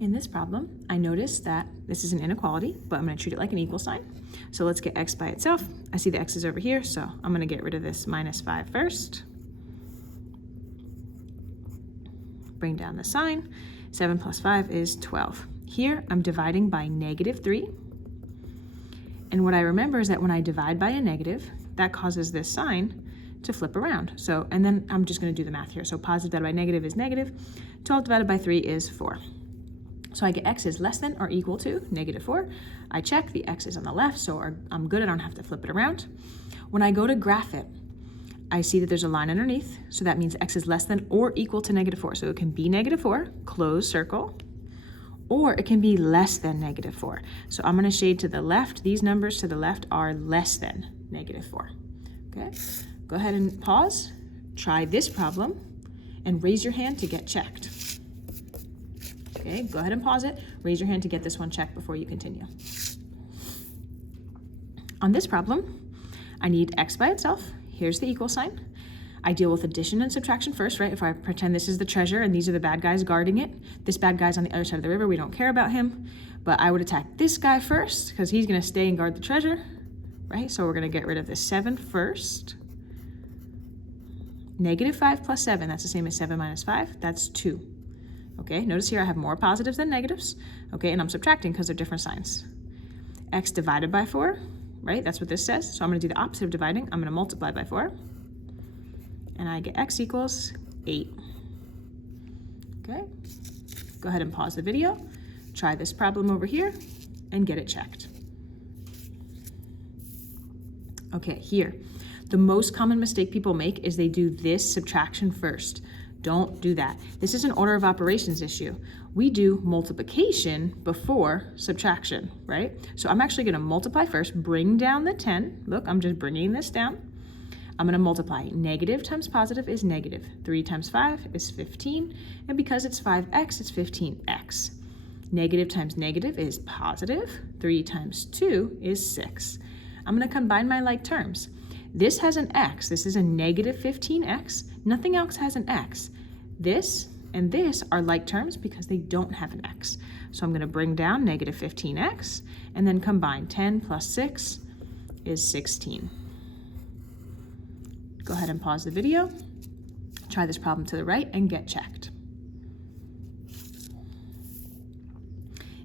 In this problem, I notice that this is an inequality, but I'm going to treat it like an equal sign. So let's get x by itself. I see the x's over here, so I'm going to get rid of this -5 first. Bring down the sign. 7 plus 5 is 12. Here, I'm dividing by -3. And what I remember is that when I divide by a negative, that causes this sign to flip around. So, and then I'm just going to do the math here. So positive divided by negative is negative. 12 divided by 3 is 4. So I get x is less than or equal to -4. I check, the x is on the left, so I'm good, I don't have to flip it around. When I go to graph it, I see that there's a line underneath, so that means x is less than or equal to -4. So it can be -4, closed circle, or it can be less than -4. So I'm gonna shade to the left. These numbers to the left are less than -4, okay? Go ahead and pause, try this problem, and raise your hand to get checked. Okay, go ahead and pause it. Raise your hand to get this one checked before you continue. On this problem, I need x by itself. Here's the equal sign. I deal with addition and subtraction first, right? If I pretend this is the treasure and these are the bad guys guarding it, this bad guy's on the other side of the river, we don't care about him, but I would attack this guy first because he's gonna stay and guard the treasure, right? So we're gonna get rid of this 7 first. -5 plus 7, that's the same as 7 minus 5, that's 2. Okay, notice here I have more positives than negatives, okay, and I'm subtracting because they're different signs. X divided by 4, right, that's what this says, so I'm going to do the opposite of dividing. I'm going to multiply by 4, and I get x equals 8. Okay, go ahead and pause the video, try this problem over here, and get it checked. Okay, here, the most common mistake people make is they do this subtraction first. Don't do that. This is an order of operations issue. We do multiplication before subtraction, right? So I'm actually gonna multiply first, bring down the 10. Look, I'm just bringing this down. I'm gonna multiply. Negative times positive is negative. 3 times 5 is 15. And because it's 5x, it's 15x. Negative times negative is positive. 3 times 2 is 6. I'm gonna combine my like terms. This has an x, this is a -15x, nothing else has an x. This and this are like terms because they don't have an x. So I'm gonna bring down -15x and then combine. 10 plus 6 is 16. Go ahead and pause the video, try this problem to the right and get checked.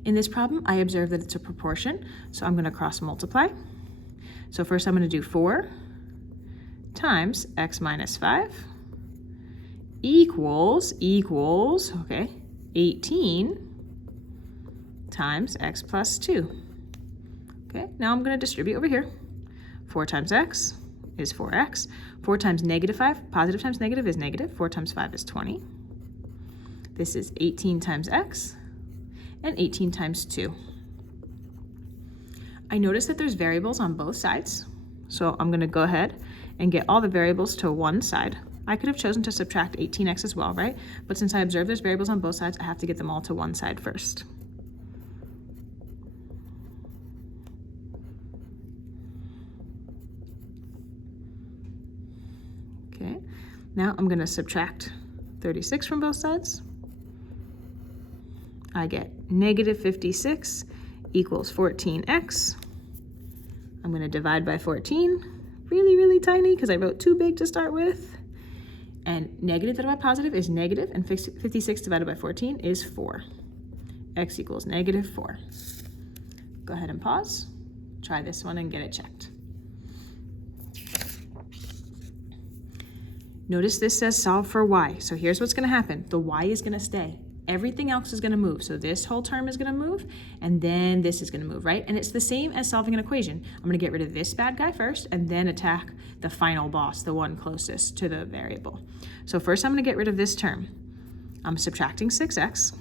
In this problem, I observe that it's a proportion, so I'm gonna cross multiply. So first I'm gonna do 4 times x minus 5 equals, okay, 18 times x plus 2. Okay, now I'm going to distribute over here. 4 times x is 4x. 4 times -5, positive times negative is negative. 4 times 5 is 20. This is 18 times x and 18 times 2. I notice that there's variables on both sides, so I'm going to go ahead and get all the variables to one side. I could have chosen to subtract 18x as well, right? But since I observe there's variables on both sides, I have to get them all to one side first. Okay, now I'm gonna subtract 36 from both sides. I get -56 equals 14x. I'm gonna divide by 14. Really tiny because I wrote too big to start with. And negative divided by positive is negative, and 56 divided by 14 is 4. X equals -4. Go ahead and pause. Try this one and get it checked. Notice this says solve for y. So here's what's going to happen. The y is going to stay. Everything else is going to move. So this whole term is going to move, and then this is going to move, right? And it's the same as solving an equation. I'm going to get rid of this bad guy first, and then attack the final boss, the one closest to the variable. So first I'm going to get rid of this term. I'm subtracting 6x.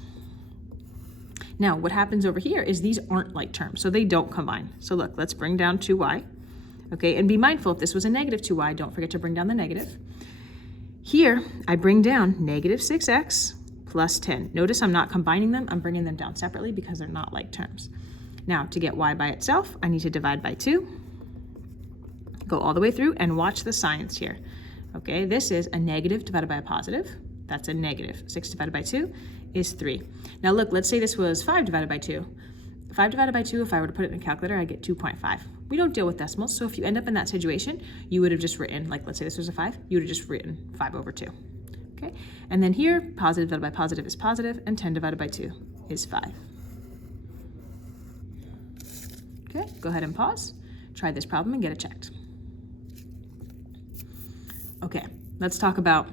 Now what happens over here is these aren't like terms, so they don't combine. So look, let's bring down 2y. Okay, and be mindful, if this was a -2y, don't forget to bring down the negative. Here, I bring down -6x plus 10. Notice I'm not combining them, I'm bringing them down separately because they're not like terms. Now, to get y by itself, I need to divide by 2. Go all the way through and watch the signs here. Okay, this is a negative divided by a positive. That's a negative. 6 divided by 2 is 3. Now look, let's say this was 5 divided by 2. 5 divided by 2, if I were to put it in a calculator, I get 2.5. We don't deal with decimals, so if you end up in that situation, you would have just written, like let's say this was a 5, you would have just written 5 over 2. Okay, and then here, positive divided by positive is positive, and 10 divided by 2 is 5. Okay, go ahead and pause, try this problem and get it checked. Okay, let's talk about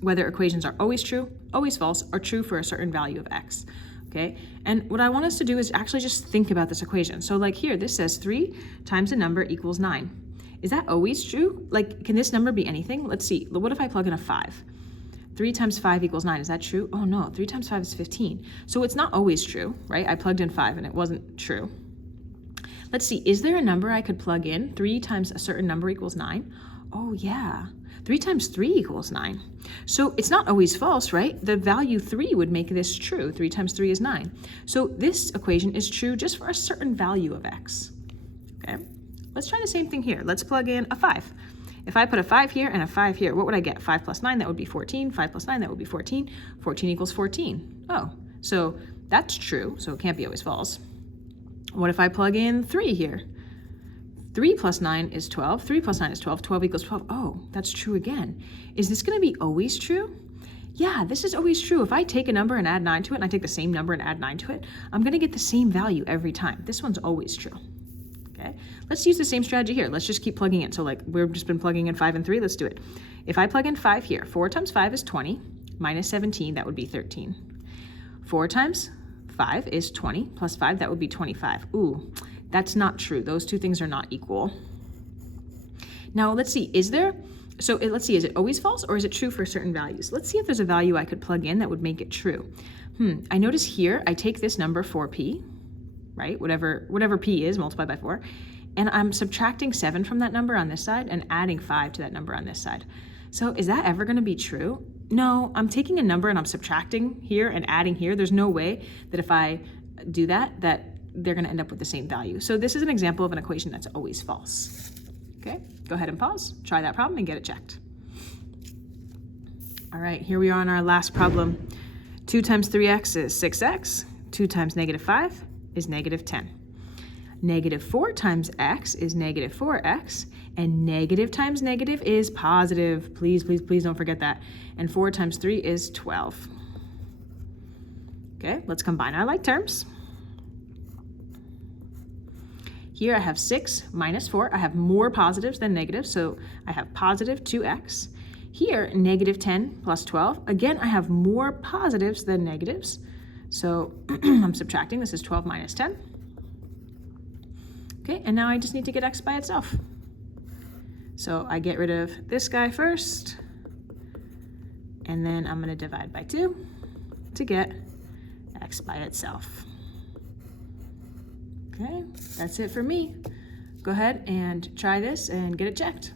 whether equations are always true, always false, or true for a certain value of x. Okay, and what I want us to do is actually just think about this equation. So like here, this says 3 times a number equals 9. Is that always true? Like, can this number be anything? Let's see, what if I plug in a 5? 3 times 5 equals 9, is that true? Oh no, 3 times 5 is 15. So it's not always true, right? I plugged in 5 and it wasn't true. Let's see, is there a number I could plug in? 3 times a certain number equals 9? Oh yeah, 3 times 3 equals 9. So it's not always false, right? The value 3 would make this true. 3 times 3 is 9. So this equation is true just for a certain value of x. Okay, let's try the same thing here. Let's plug in a 5. If I put a 5 here and a 5 here, what would I get? 5 plus 9, that would be 14. 5 plus 9, that would be 14. 14 equals 14. Oh, so that's true, so it can't be always false. What if I plug in 3 here? 3 plus 9 is 12. 3 plus 9 is 12. 12 equals 12. Oh, that's true again. Is this going to be always true? Yeah, this is always true. If I take a number and add 9 to it, and I take the same number and add 9 to it, I'm going to get the same value every time. This one's always true. Okay, let's use the same strategy here. Let's just keep plugging in. So like we've just been plugging in 5 and 3. Let's do it. If I plug in 5 here, 4 times 5 is 20, minus 17, that would be 13. 4 times 5 is 20, plus 5, that would be 25. Ooh, that's not true. Those two things are not equal. Now let's see, let's see, is it always false or is it true for certain values? Let's see if there's a value I could plug in that would make it true. I notice here, I take this number 4p, right? Whatever p is multiplied by 4, and I'm subtracting 7 from that number on this side and adding 5 to that number on this side. So is that ever gonna be true? No, I'm taking a number and I'm subtracting here and adding here. There's no way that if I do that they're gonna end up with the same value. So this is an example of an equation that's always false. Okay, go ahead and pause, try that problem and get it checked. All right, here we are on our last problem. 2 times 3x is 6x. 2 times negative 5 is negative 10. Negative 4 times x is negative 4x, and negative times negative is positive. Please, please, please don't forget that. And 4 times 3 is 12. Okay, let's combine our like terms. Here I have 6 minus 4. I have more positives than negatives, so I have positive 2x. Here, negative 10 plus 12. Again, I have more positives than negatives, so I'm subtracting. This is 12 minus 10. Okay, and now I just need to get x by itself. So I get rid of this guy first, and then I'm going to divide by 2 to get x by itself. Okay, that's it for me. Go ahead and try this and get it checked.